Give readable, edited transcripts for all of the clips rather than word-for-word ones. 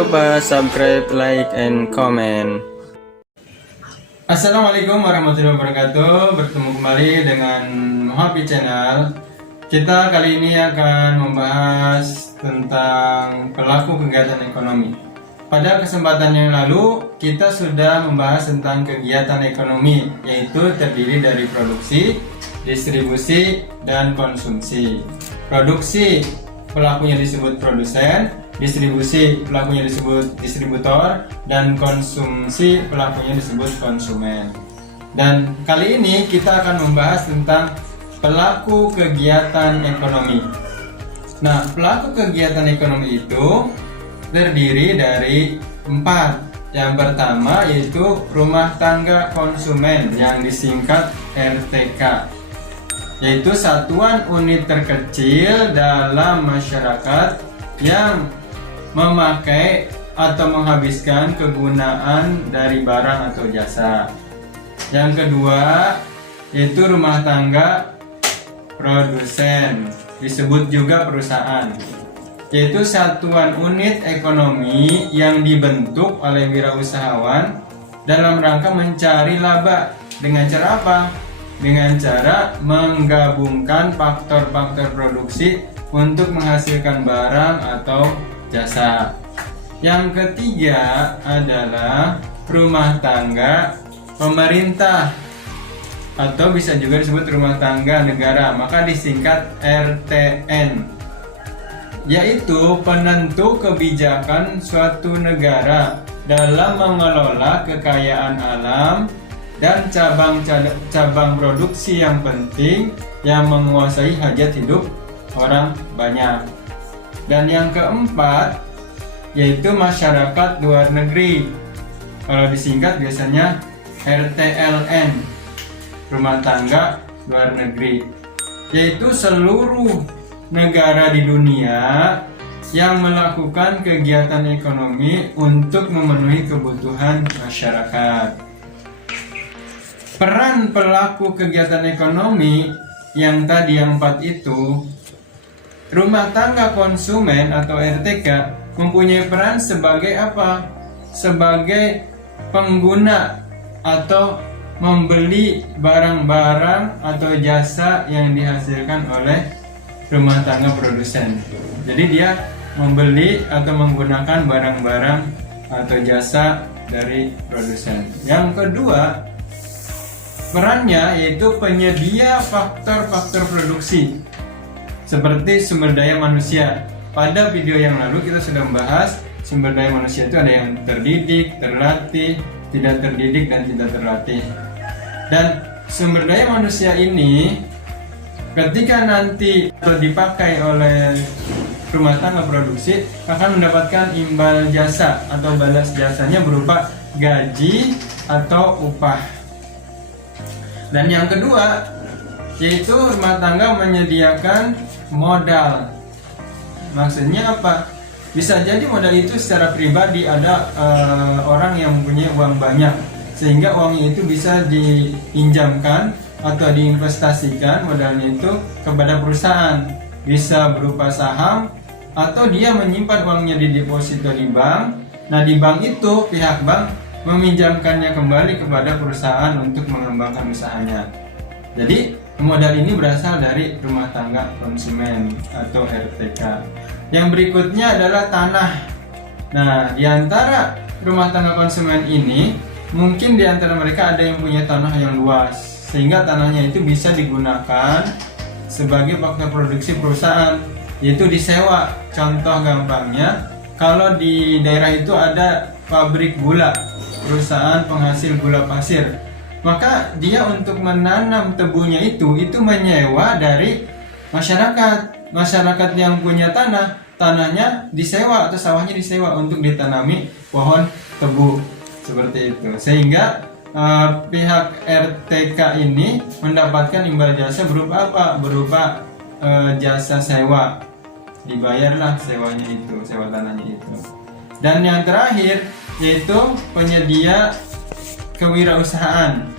lupa subscribe, like, and comment. Assalamualaikum warahmatullahi wabarakatuh. Bertemu kembali dengan Mohapi Channel. Kita kali ini akan membahas tentang pelaku kegiatan ekonomi. Pada kesempatan yang lalu kita sudah membahas tentang kegiatan ekonomi, yaitu terdiri dari produksi, distribusi, dan konsumsi. Produksi pelakunya disebut produsen, distribusi pelakunya disebut distributor, dan konsumsi pelakunya disebut konsumen. Dan kali ini kita akan membahas tentang pelaku kegiatan ekonomi. Nah, pelaku kegiatan ekonomi itu terdiri dari 4. Yang pertama yaitu rumah tangga konsumen yang disingkat RTK, yaitu satuan unit terkecil dalam masyarakat yang memakai atau menghabiskan kegunaan dari barang atau jasa. Yang kedua yaitu rumah tangga produsen, disebut juga perusahaan, yaitu satuan unit ekonomi yang dibentuk oleh wirausahawan dalam rangka mencari laba. Dengan cara apa? Dengan cara menggabungkan faktor-faktor produksi untuk menghasilkan barang atau jasa. Yang ketiga adalah rumah tangga pemerintah, atau bisa juga disebut rumah tangga negara, maka disingkat RTN, yaitu penentu kebijakan suatu negara dalam mengelola kekayaan alam dan cabang produksi yang penting yang menguasai hajat hidup orang banyak. Dan yang keempat yaitu masyarakat luar negeri, kalau disingkat biasanya RTLN, rumah tangga luar negeri, yaitu seluruh negara di dunia yang melakukan kegiatan ekonomi untuk memenuhi kebutuhan masyarakat. Peran pelaku kegiatan ekonomi yang tadi yang 4 itu, rumah tangga konsumen atau RTK mempunyai peran sebagai apa? Sebagai pengguna atau membeli barang-barang atau jasa yang dihasilkan oleh rumah tangga produsen. Jadi dia membeli atau menggunakan barang-barang atau jasa dari produsen. Yang kedua, perannya yaitu penyedia faktor-faktor produksi seperti sumber daya manusia. Pada video yang lalu kita sudah membahas sumber daya manusia itu ada yang terdidik, terlatih, tidak terdidik, dan tidak terlatih. Dan sumber daya manusia ini ketika nanti dipakai oleh rumah tangga produksi akan mendapatkan imbal jasa atau balas jasanya berupa gaji atau upah. Dan yang kedua yaitu rumah tangga menyediakan modal. Maksudnya apa? Bisa jadi modal itu secara pribadi, ada orang yang mempunyai uang banyak sehingga uangnya itu bisa dipinjamkan atau diinvestasikan modalnya itu kepada perusahaan. Bisa berupa saham atau dia menyimpan uangnya di deposito di bank. Nah, di bank itu pihak bank meminjamkannya kembali kepada perusahaan untuk mengembangkan usahanya. Jadi modal ini berasal dari rumah tangga konsumen atau RTK. Yang berikutnya adalah tanah. Nah, di antara rumah tangga konsumen ini mungkin di antara mereka ada yang punya tanah yang luas, sehingga tanahnya itu bisa digunakan sebagai faktor produksi perusahaan, yaitu disewa. Contoh gampangnya, kalau di daerah itu ada pabrik gula, perusahaan penghasil gula pasir, maka dia untuk menanam tebunya itu menyewa dari masyarakat yang punya tanahnya disewa atau sawahnya disewa untuk ditanami pohon tebu, seperti itu. Sehingga pihak RTK ini mendapatkan imbal jasa berupa apa? Berupa jasa sewa, dibayarlah sewanya itu, sewa tanahnya itu. Dan yang terakhir yaitu penyedia kewirausahaan.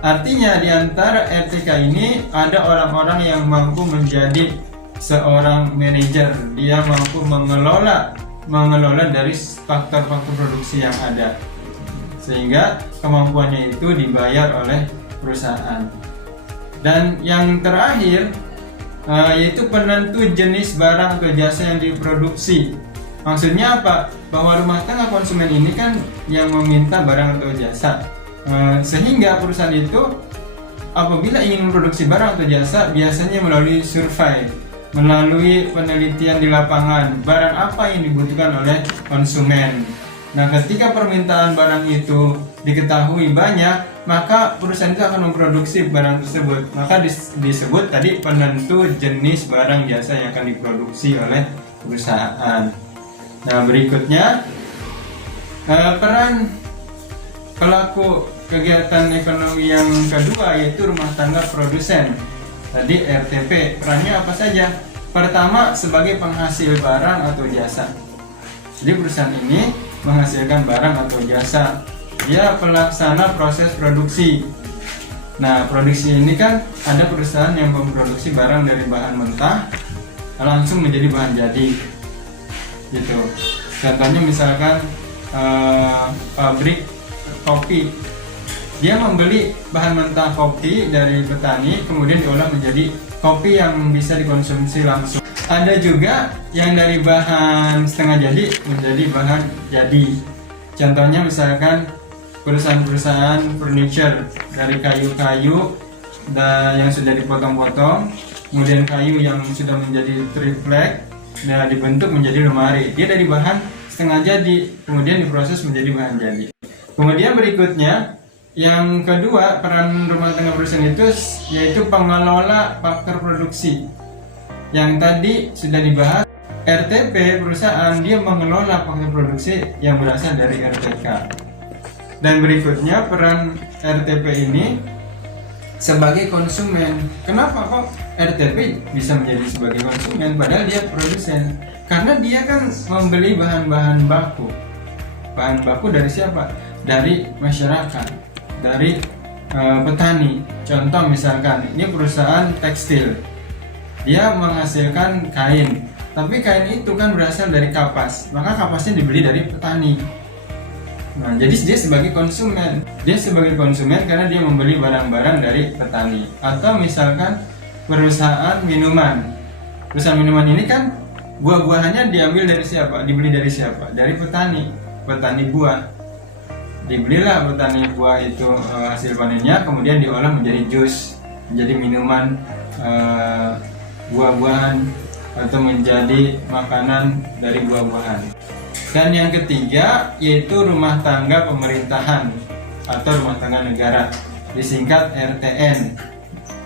Artinya di antara RTK ini ada orang-orang yang mampu menjadi seorang manajer, dia mampu mengelola mengelola dari faktor-faktor produksi yang ada, sehingga kemampuannya itu dibayar oleh perusahaan. Dan yang terakhir yaitu penentu jenis barang atau jasa yang diproduksi. Maksudnya apa? Bahwa rumah tangga konsumen ini kan yang meminta barang atau jasa, sehingga perusahaan itu apabila ingin memproduksi barang atau jasa biasanya melalui survei, melalui penelitian di lapangan, barang apa yang dibutuhkan oleh konsumen. Nah, ketika permintaan barang itu diketahui banyak, maka perusahaan itu akan memproduksi barang tersebut. Maka disebut tadi penentu jenis barang jasa yang akan diproduksi oleh perusahaan. Nah, berikutnya peran pelaku kegiatan ekonomi yang kedua yaitu rumah tangga produsen. Tadi RTP, perannya apa saja? Pertama, sebagai penghasil barang atau jasa. Jadi perusahaan ini menghasilkan barang atau jasa. Dia pelaksana proses produksi. Nah, produksi ini kan ada perusahaan yang memproduksi barang dari bahan mentah langsung menjadi bahan jadi. Gitu. Contohnya misalkan pabrik kopi. Dia membeli bahan mentah kopi dari petani, kemudian diolah menjadi kopi yang bisa dikonsumsi langsung. Ada juga yang dari bahan setengah jadi menjadi bahan jadi. Contohnya misalkan perusahaan-perusahaan furniture dari kayu-kayu yang sudah dipotong-potong, kemudian kayu yang sudah menjadi triplek dan dibentuk menjadi lemari. Dia dari bahan setengah jadi, kemudian diproses menjadi bahan jadi. Kemudian berikutnya, yang kedua, peran rumah tangga perusahaan itu yaitu pengelola faktor produksi. Yang tadi sudah dibahas, RTP perusahaan dia mengelola faktor produksi yang berasal dari RTK. Dan berikutnya peran RTP ini sebagai konsumen. Kenapa kok RTP bisa menjadi sebagai konsumen padahal dia produsen? Karena dia kan membeli bahan-bahan baku. Bahan baku dari siapa? Dari masyarakat, dari petani. Contoh misalkan ini perusahaan tekstil, dia menghasilkan kain, tapi kain itu kan berasal dari kapas, maka kapasnya dibeli dari petani. Nah, jadi dia sebagai konsumen. Dia sebagai konsumen karena dia membeli barang-barang dari petani. Atau misalkan perusahaan minuman. Perusahaan minuman ini kan buah-buahannya diambil dari siapa? Dibeli dari siapa? Dari petani. Petani buah. Dibelilah petani buah itu hasil panennya, kemudian diolah menjadi jus, menjadi minuman buah-buahan, atau menjadi makanan dari buah-buahan. Dan yang ketiga yaitu rumah tangga pemerintahan atau rumah tangga negara, disingkat RTN.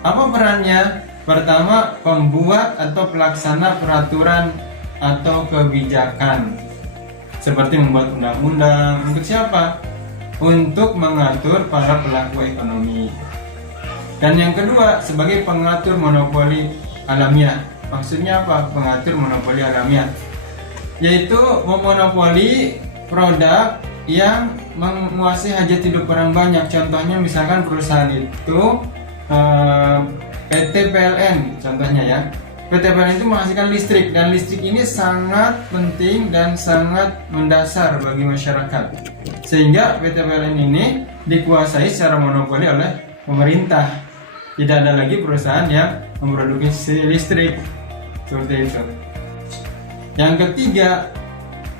Apa perannya? Pertama, pembuat atau pelaksana peraturan atau kebijakan, seperti membuat undang-undang. Untuk siapa? Untuk mengatur para pelaku ekonomi. Dan yang kedua, sebagai pengatur monopoli alamiah. Maksudnya apa? Pengatur monopoli alamiah, yaitu memonopoli produk yang menguasai hajat hidup orang banyak. Contohnya misalkan perusahaan itu PT PLN contohnya ya. PT PLN itu menghasilkan listrik, dan listrik ini sangat penting dan sangat mendasar bagi masyarakat, sehingga PT PLN ini dikuasai secara monopoli oleh pemerintah. Tidak ada lagi perusahaan yang memproduksi listrik seperti itu. Yang ketiga,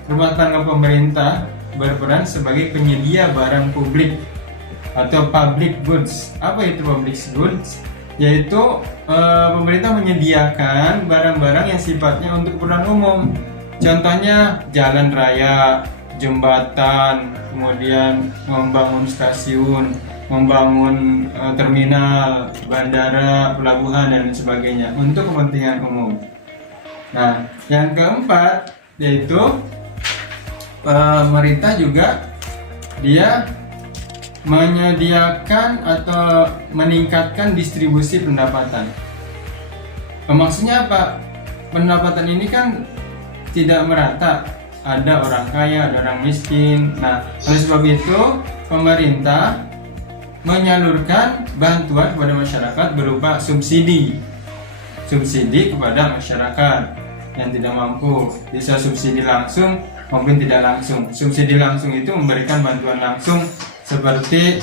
rumah tangga pemerintah berperan sebagai penyedia barang publik atau public goods. Apa itu public goods? Yaitu pemerintah menyediakan barang-barang yang sifatnya untuk keperluan umum. Contohnya jalan raya, jembatan, kemudian membangun stasiun, membangun terminal, bandara, pelabuhan, dan sebagainya untuk kepentingan umum. Nah, yang keempat yaitu pemerintah juga dia menyediakan atau meningkatkan distribusi pendapatan. Maksudnya apa? Pendapatan ini kan tidak merata. Ada orang kaya, ada orang miskin. Nah, oleh sebab itu pemerintah menyalurkan bantuan kepada masyarakat berupa subsidi kepada masyarakat. yang tidak mampu, bisa subsidi langsung maupun tidak langsung. Subsidi langsung itu memberikan bantuan langsung seperti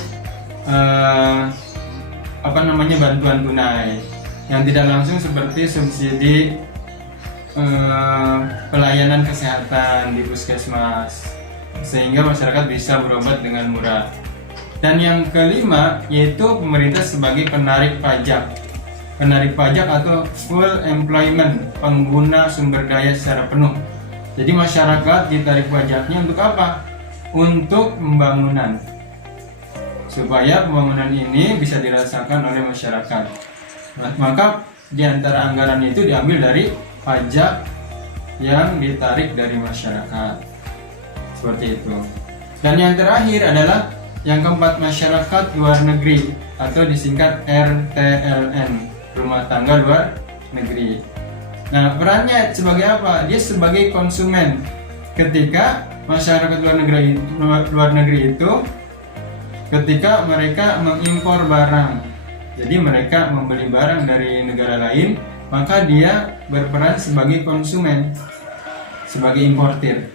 bantuan tunai. Yang tidak langsung seperti subsidi pelayanan kesehatan di puskesmas, sehingga masyarakat bisa berobat dengan murah. Dan yang kelima yaitu pemerintah sebagai penarik pajak. Penarik pajak atau full employment, pengguna sumber daya secara penuh. Jadi masyarakat ditarik pajaknya untuk apa? Untuk pembangunan, supaya pembangunan ini bisa dirasakan oleh masyarakat. Maka di antara anggaran itu diambil dari pajak yang ditarik dari masyarakat. Seperti itu. Dan yang terakhir adalah yang keempat, masyarakat luar negeri atau disingkat RTLN, rumah tangga luar negeri. Nah, perannya sebagai apa? Dia sebagai konsumen. Ketika masyarakat luar negeri itu ketika mereka mengimpor barang, jadi mereka membeli barang dari negara lain, maka dia berperan sebagai konsumen, sebagai importir.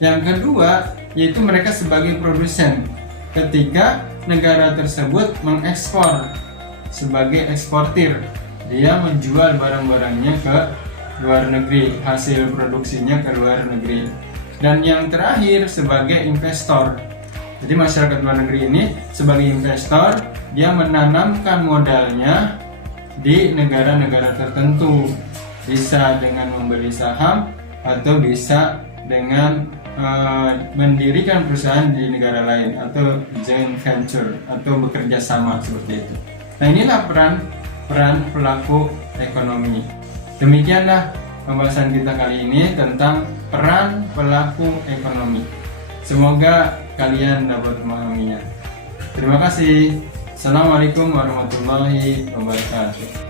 Yang kedua yaitu mereka sebagai produsen. Ketika negara tersebut mengekspor, sebagai eksportir, dia menjual barang-barangnya ke luar negeri, hasil produksinya ke luar negeri. Dan yang terakhir sebagai investor. Jadi masyarakat luar negeri ini sebagai investor, dia menanamkan modalnya di negara-negara tertentu, bisa dengan membeli saham atau bisa dengan mendirikan perusahaan di negara lain atau joint venture atau bekerja sama seperti itu. Nah, inilah peran pelaku ekonomi. Demikianlah pembahasan kita kali ini tentang peran pelaku ekonomi. Semoga kalian dapat memahaminya. Terima kasih. Assalamualaikum warahmatullahi wabarakatuh.